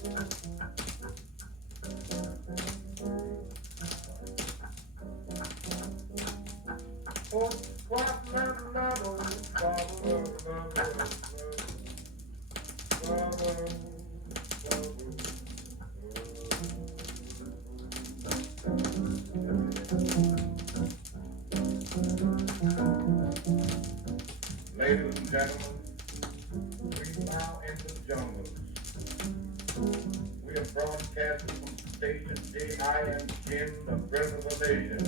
Oh, what love, love, ladies and gentlemen, we now in the jungles. We are broadcasting from Station JIMGIN, the Breath of a Nation.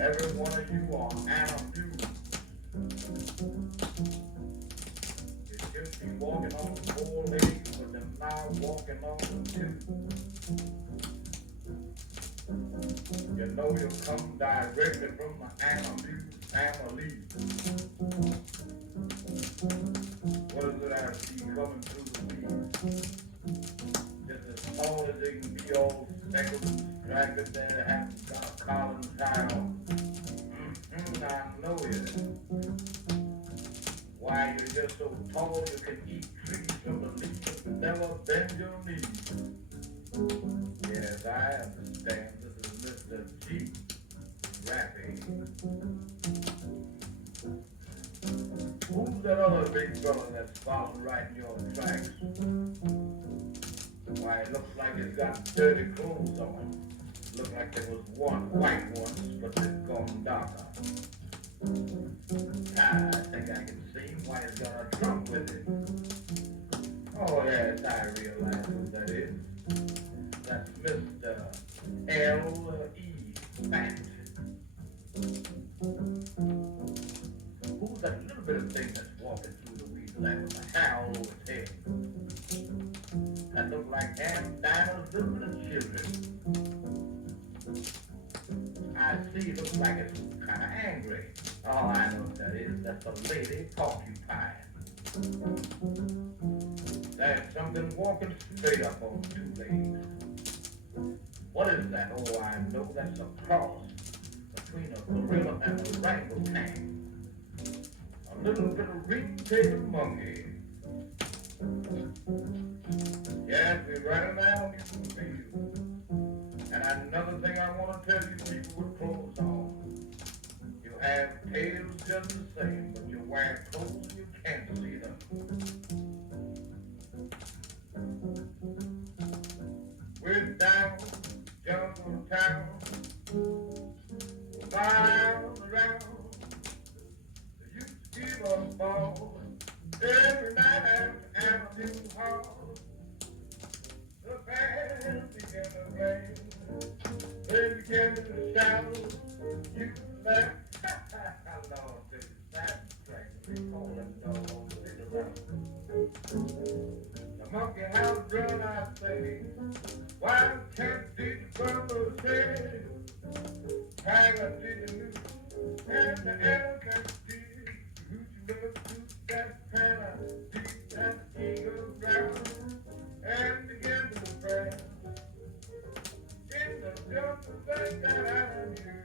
Every one of you are Animule. You should be walking on 4 legs, but they're now walking on 2. You know you come directly from the Animule family. What is it I see coming through the weeds? Just as tall as they can be, all speckled and striped there, and got a collar and tie on. I know you. Why, you're just so tall you can eat trees from the leaves and never bend your knees. Yes, I understand. This is Mr. G. Rapping. Who's that other big fella that's following right in your tracks? Why, it looks like he's got dirty clothes on. Looked like there was one white once, but it's gone darker. I think I can see why he's got a trunk with him. Oh yes, I realize who that is. That's Mr. L.E. Fat. Who's that little bit of thing that's walking through the weeds like with a hat all over his head? That looks like Aunt Dinah's little bit of children. I see it looks like it's kind of angry. Oh, I know what that is. That's a lady porcupine. There's something walking straight up on 2 legs. What is that? Oh, I know that's a cross between a gorilla and a orangutan. A little bit of ring-tailed monkey. Yes, we're running down you field. And another thing I want to tell you people with clothes on. You have tails just the same, but you wear clothes and you can't see them. We're down jungle town, miles around. You used to give us ball every night after Animule Hall. The band began to play. They began to shout. You left. Lord, this sad track. We call them doggone cigarettes. The monkey house run, I say. Why can't see the brother say? Tiger see the news. And the elephant see. Hoochie look to that panna. Deep that eagle ground. And begin to pray. In the just thing that I knew.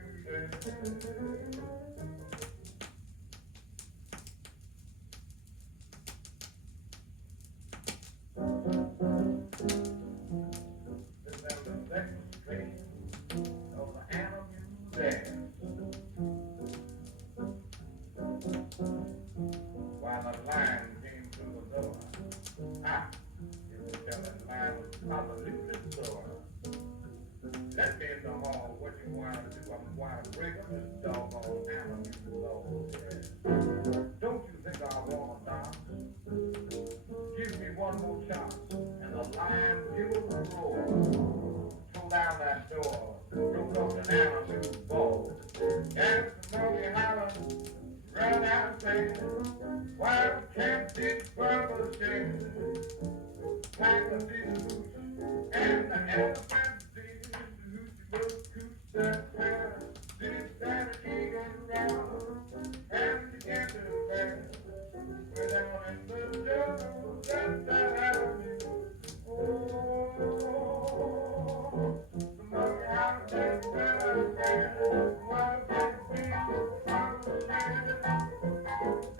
While a lion came through the door. Ah, you can tell that lion was absolutely sore. Let me in the hall. What you want to do? I'm going to break up this doggone Animule law. Don't you think I want to dance? Give me one more chance, and the lion give a roar. Throw down that door. Throw up an Animule ball. And the monkey hollering. Run out there, why can't this brother sing? Tiger did the hooch, and the elephant did the hoochie look cooch that hair. Did that eagle round, and began to bear. We're down in the jungle, that's how we do. Oh, the monkey house that's better, better. Why can't we go on the land?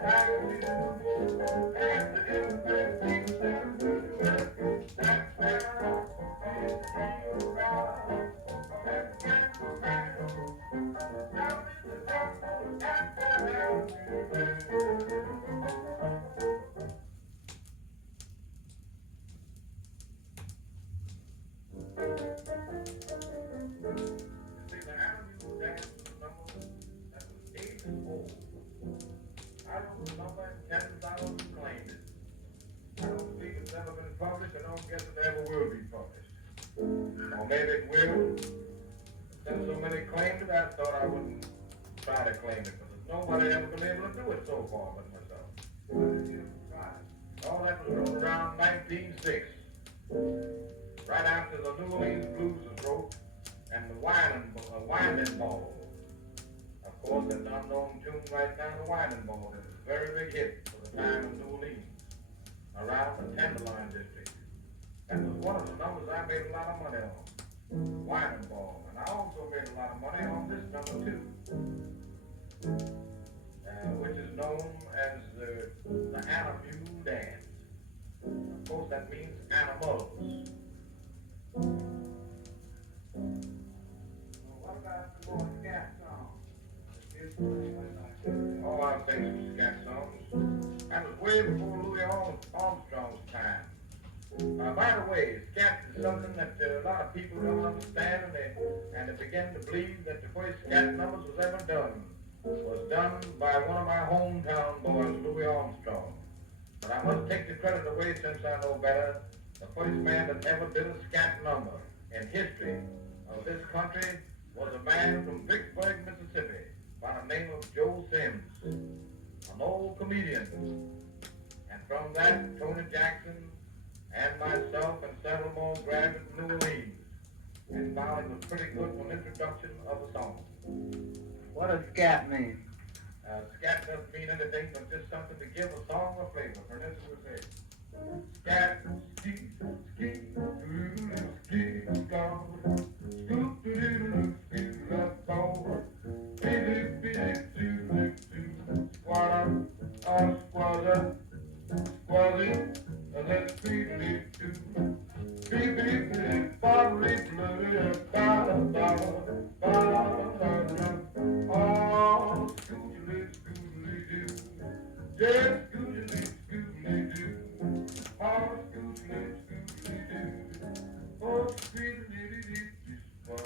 I guess it ever will be published. Or maybe it will. Since so many claimed it, I thought I wouldn't try to claim it, because nobody ever been able to do it so far but myself. When did you try it? Oh, that was around 1906. Right after the New Orleans Blues was wrote and the winding ball. Of course, there's an unknown tune right now, the winding ball, that is a very big hit for the time of New Orleans, around the Tenderloin district. That was one of the numbers I made a lot of money on, winding ball. And I also made a lot of money on this number too, which is known as the Animule dance. Of course, that means animals. What about the more scat songs? Oh, I'll sing some scat songs. That was way before Louis Armstrong's time. By the way, scat is something that a lot of people don't understand, and they begin to believe that the first scat numbers was done by one of my hometown boys, Louis Armstrong. But I must take the credit away since I know better. The first man that ever did a scat number in history of this country was a man from Vicksburg, Mississippi, by the name of Joe Sims, an old comedian. And from that, Tony Jackson and myself and several more graduated from New Orleans, and found it was pretty good for an introduction of a song. What does scat mean? Scat doesn't mean anything but just something to give a song a flavor. For instance, we say, scat, ski, ski, doodle, ski, go, scoop, doodle, ski, let's go, biddy, biddy, doodle, doodle, squatter, squatter, squazzy, let's biddy, doodle, biddy, biddy, bobbly, bloody, ba, ba, ba, oh, scootily, scootily, doo, yes, scootily, scootily, doo, oh, scootily, scootily, doo, oh, scootily, doo, scootily,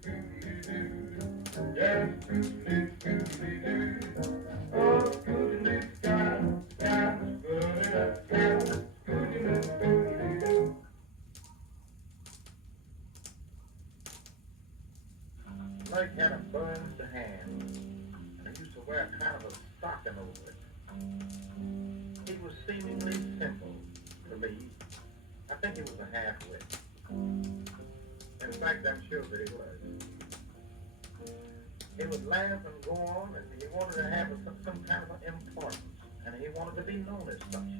scootily, doo, yes, scootily, scootily, doo, oh, scootily, sky, sky, scootily, sky, scootily, scootily, doo. Mike had a burned hand, and he used to wear a kind of a stocking over it. He was seemingly simple to me. I think he was a half-wit. In fact, I'm sure that he was. He would laugh and go on, and he wanted to have some kind of an importance, and he wanted to be known as such.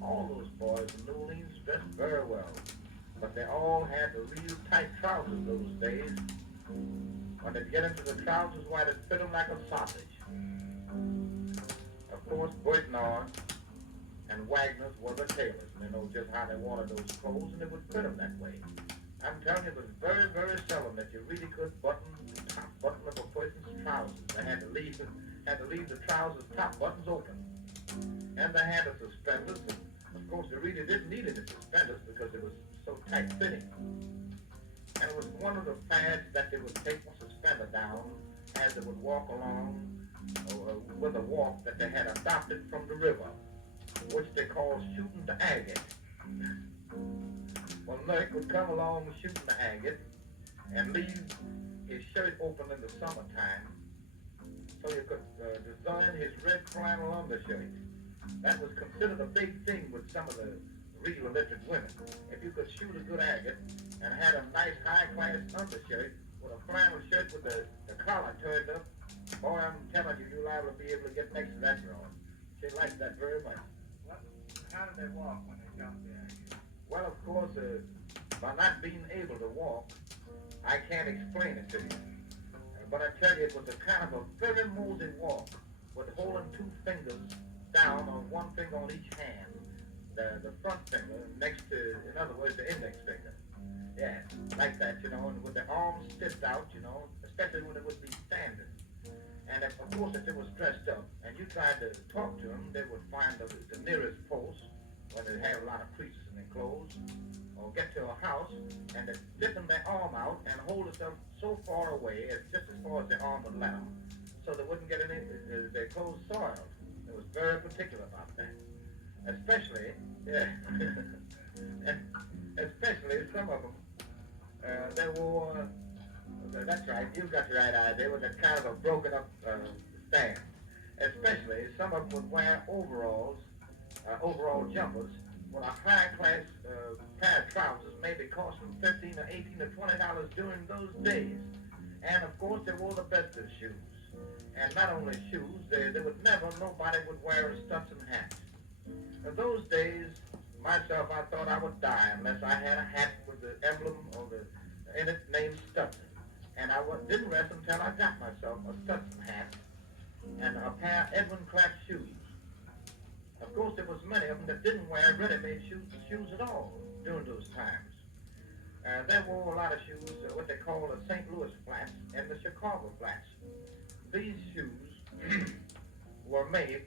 All those boys in New Orleans dressed very well, but they all had the real tight trousers those days. When they'd get into the trousers, why, they'd fit them like a sausage. Of course, Burtnard and Wagner's were the tailors, and they know just how they wanted those clothes, and they would fit them that way. I'm telling you, it was very, very seldom that you really could button the top button of a person's trousers. They had to leave the trousers top buttons open. And they had the suspenders, and of course they really didn't need any suspenders because it was so tight-fitting. And it was one of the fads that they would take the suspender down as they would walk along with a walk that they had adopted from the river, which they called Shooting The Agate. Well, Nick would come along shooting the agate and leave his shirt open in the summertime so you could design his red flannel undershirt. That was considered a big thing with some of the real illiterate women. If you could shoot a good agate and had a nice high-class undershirt with a flannel shirt with the collar turned up, boy, I'm telling you, you're liable to be able to get next to that girl. She liked that very much. How did they walk when they jumped the agate? Well, of course, by not being able to walk, I can't explain it to you. But I tell you, it was a kind of a very mosey walk with holding two fingers down on one finger on each hand. The front finger next to, in other words, the index finger. Yeah, like that, you know, and with the arms stiffed out, you know, especially when it would be standing. And of course, if they was dressed up and you tried to talk to them, they would find the nearest post where they had a lot of creases in their clothes, or get to a house and they'd stiffen their arm out and hold itself so far away, just as far as their arm would let them, so they wouldn't get any their clothes soiled. They was very particular about that. especially, yeah, and especially some of them, they wore, that's right, you got the right idea, with that kind of a broken up stand. Especially, some of them would wear overalls, overall jumpers, with a high class pair of trousers, maybe costing 15 or 18 or $20 during those days. And of course, they wore the best of shoes. And not only shoes, they would never, nobody would wear a Stetson hat. In those days, myself, I thought I would die unless I had a hat with the emblem or the in it named Stetson. And didn't rest until I got myself a Stetson hat and a pair of Edwin Clark shoes. Of course, there was many of them that didn't wear ready-made shoes at all during those times. They wore a lot of shoes, what they call the St. Louis flats and the Chicago flats. These shoes were made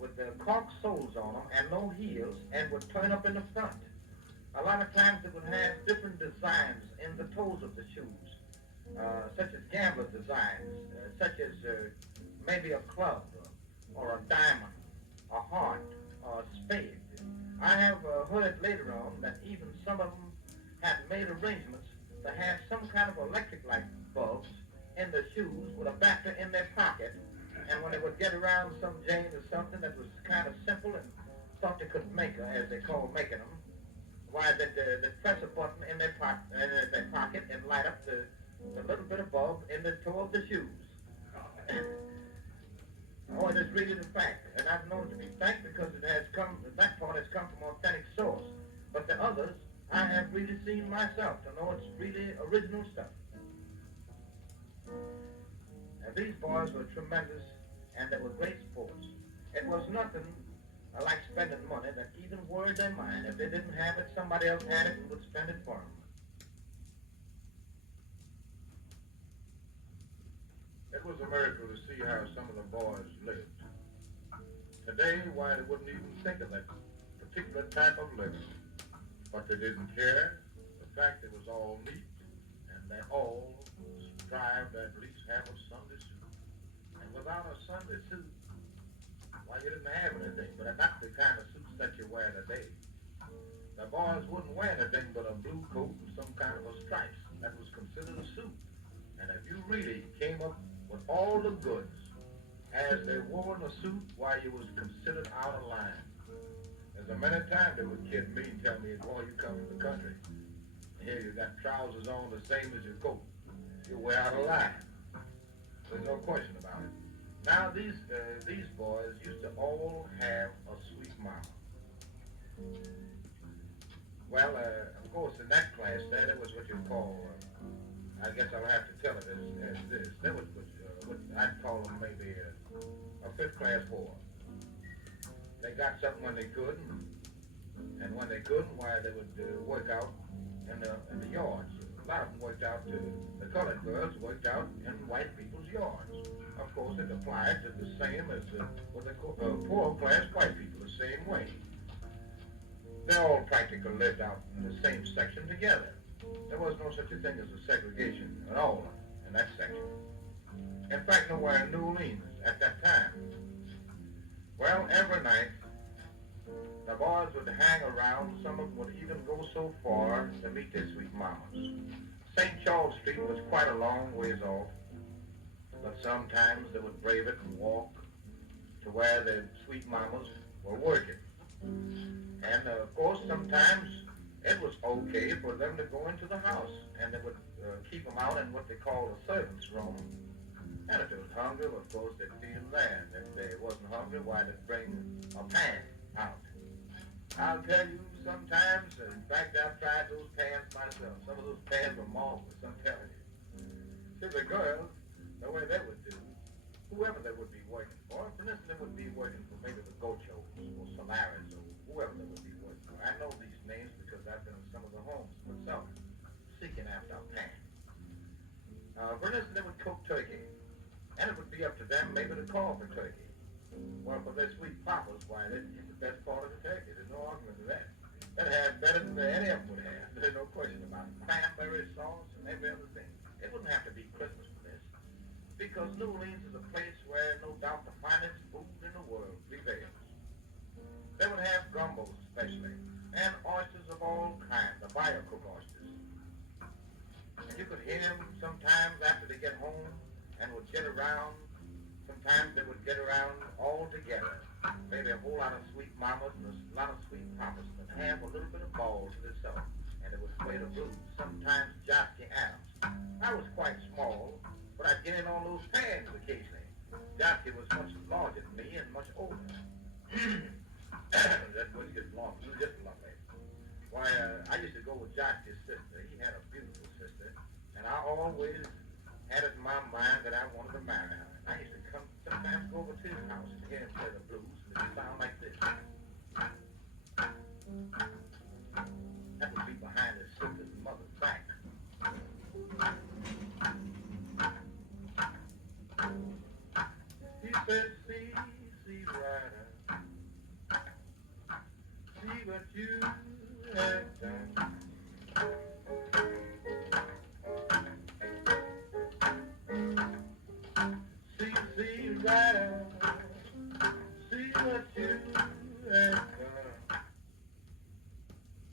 with the cork soles on them and no heels and would turn up in the front. A lot of times they would have different designs in the toes of the shoes, such as gambler designs, such as maybe a club or a diamond, a heart, or a spade. I have heard later on that even some of them had made arrangements to have some kind of electric light bulbs in the shoes with a battery in their pocket, and when they would get around some Jane or something that was kind of simple and thought they could make her, as they call making them, why they'd press a button in their pocket and light up the little bit of bulb in the toe of the shoes. Oh, it is really the fact, and I've known it to be fact because that part has come from authentic source. But the others, I have really seen myself to know it's really original stuff. And these boys were tremendous, and they were great sports. It was nothing like spending money that even worried their mind. If they didn't have it, somebody else had it and would spend it for them. It was a miracle to see how some of the boys lived. Today, why, they wouldn't even think of that particular type of living. But they didn't care. The fact it was all neat, and they all strived to at least have a Sunday suit. And without a Sunday suit, why, you didn't have anything, but not the kind of suits that you wear today. The boys wouldn't wear anything but a blue coat and some kind of a stripes. That was considered a suit. And if you really came up with all the goods as they wore in a suit, why, you was considered out of line. There's a many times they would kid me and tell me, boy, you come from the country. Here you got trousers on the same as your coat. You're way out of line. There's no question about it. Now these boys used to all have a sweet mama. Well, of course, in that class there, that was what you call, I guess I'll have to tell it as this. That was what I'd call them maybe a fifth class boy. They got something when they couldn't, and when they couldn't, why, they would work out in the yards. A lot of them worked out, the colored girls worked out in white people's yards. Of course, it applied to the same as with the poor class white people, the same way. They all practically lived out in the same section together. There was no such a thing as a segregation at all in that section. In fact, nowhere in New Orleans at that time. Well, every night, the boys would hang around. Some of them would even go so far to meet their sweet mamas. St. Charles Street was quite a long ways off, but sometimes they would brave it and walk to where their sweet mamas were working. And of course, sometimes it was okay for them to go into the house, and they would keep them out in what they called a servant's room. And if they was hungry, well, of course, they'd feed them there. And if they wasn't hungry, why, they'd bring a pan out. I'll tell you, sometimes, in fact, I've tried those pans myself. Some of those pans were marvelous, I'm telling you. See, the girls, the way they would do, whoever they would be working for instance, they would be working for maybe the Gochos or Solaris or whoever they would be working for. I know these names because I've been in some of the homes myself, seeking after a pan. For instance, they would cook turkey. And it would be up to them maybe to call for turkey. Well, for their sweet papas, why, they'd eat the best part of the turkey. There's no argument to that. They'd have better than any of them would have. There's no question about it. Cranberry sauce and every other thing. It wouldn't have to be Christmas for this. Because New Orleans is a place where no doubt the finest food in the world prevails. have gumbo especially, and oysters of all kinds, the biocook oysters. And you could hear them sometimes after they get home and would get around. Sometimes they would get around all together. Maybe a whole lot of sweet mamas and a lot of sweet papas and have a little bit of balls to themselves. And they would play the blues, sometimes Josky Adams. I was quite small, but I'd get in on those pans occasionally. Josky was much larger than me and much older. That voice gets long, just lovely. Why, I used to go with Josky's sister. He had a beautiful sister, and I always had it in my mind that I wanted to marry her. And I used to sometimes go over to his house and hear him play the blues, and it would sound like this. That would be behind his sister's mother's back. He said, see